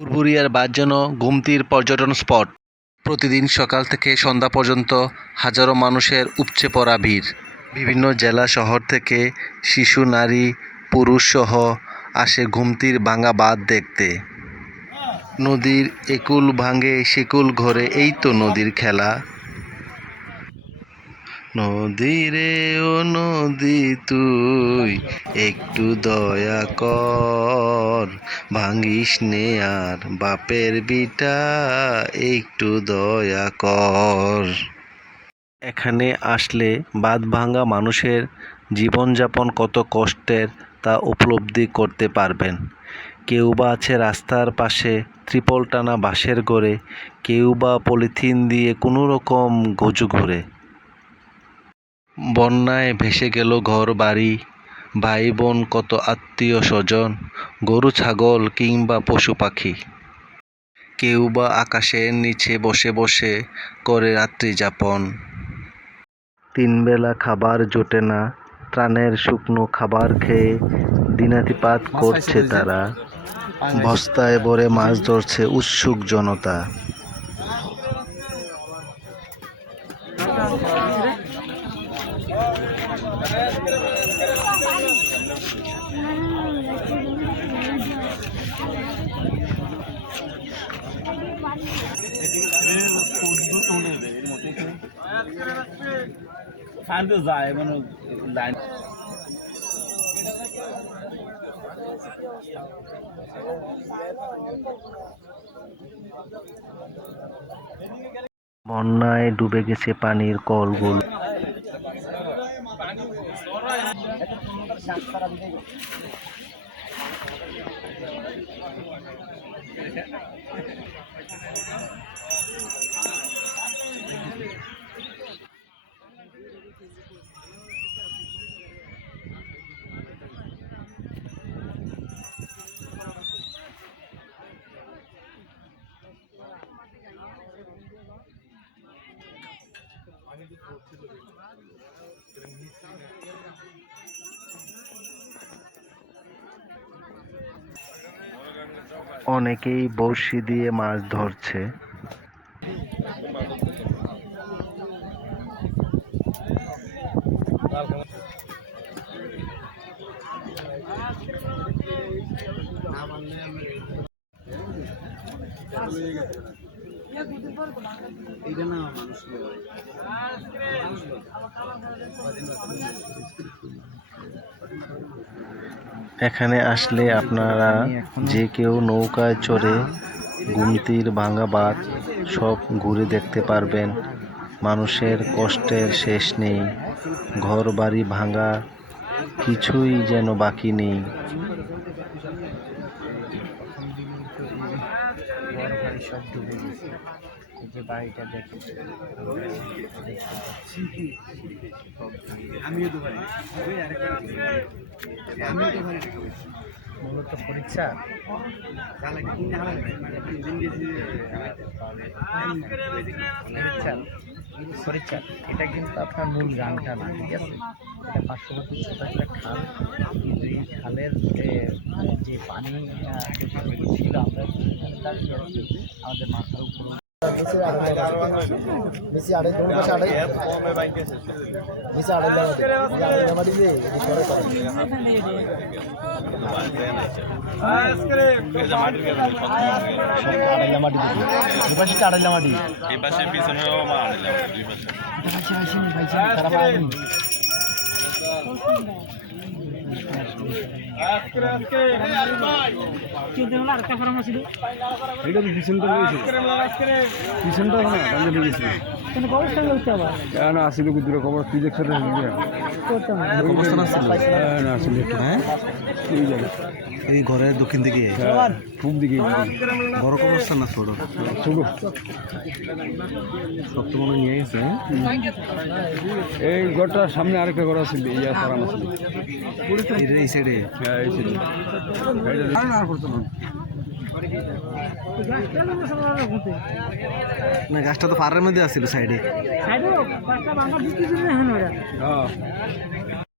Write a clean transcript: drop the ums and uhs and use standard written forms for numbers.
ঘুরঘুরিয়ার বাঁধ যেন গুমতির পর্যটন স্পট। প্রতিদিন সকাল থেকে সন্ধ্যা পর্যন্ত হাজারো মানুষের উপচে পড়া ভিড়। বিভিন্ন জেলা শহর থেকে শিশু, নারী, পুরুষসহ আসে গুমতির ভাঙা বাঁধ দেখতে। নদীর একুল ভাঙে সেকুল ঘরে, এই তো নদীর খেলা। নদী রে ও নদী তুই একটু দয়া কর, ভাঙিস নে আর বাপের বিটা একটু দয়া কর। এখানে আসলে বাঁধ ভাঙা মানুষের জীবনযাপন কত কষ্টের তা উপলব্ধি করতে পারবেন। কেউ বা আছে রাস্তার পাশে ত্রিপল টানা বাঁশের ঘরে, কেউ বা পলিথিন দিয়ে কোনো রকম গজু ঘুরে। বন্যায় ভেসে গেল ঘর বাড়ি, ভাই বোন, কত আত্মীয় স্বজন, গরু ছাগল কিংবা পশু পাখি। কেউ বা আকাশের নিচে বসে বসে করে রাত্রি যাপন। তিনবেলা খাবার জোটে না, ত্রাণের শুকনো খাবার খেয়ে দিনাতিপাত করছে তারা। বস্তায় ভরে মাছ ধরছে উৎসুক জনতা। বন্যায় ডুবে গেছে পানির কলগুলো। অনেকেই বড়শি দিয়ে মাছ ধরছে। এখানে আসলে আপনারা যে কেউ নৌকায় চড়ে গুমতির ভাঙা বাঁধ সব ঘুরে দেখতে পারবেন। মানুষের কষ্টের শেষ নেই, ঘর বাড়ি ভাঙা কিছুই যেন বাকি নেই। সব ডুবে গেছে, এই যে বাড়িটা দেখে মূলত পরীক্ষা পরীক্ষা এটা কিন্তু আপনার মূল গানটা না, ঠিক আছে? এটা পার্শ্ববর্তী ছোট একটা খাল, কিন্তু এই খালের যে পানি ছিল আমরা আমাদের মাথার উপর আসিল কুদুরে খবর তুই দেখতে এই ঘরের দক্ষিণ দিকে পূব দিকে বড় কবরস্থান না ছোট ছোট সব তো মনে নিয়ে গেছে। এই ঘরটার সামনে আরেকটা ঘর আছে, ইয়া করানো ছিল এই সাইডে। হ্যাঁ এই সাইডে আর করতো না, না গাছটা তো পাড়ের মধ্যে আসছিল সাইডে।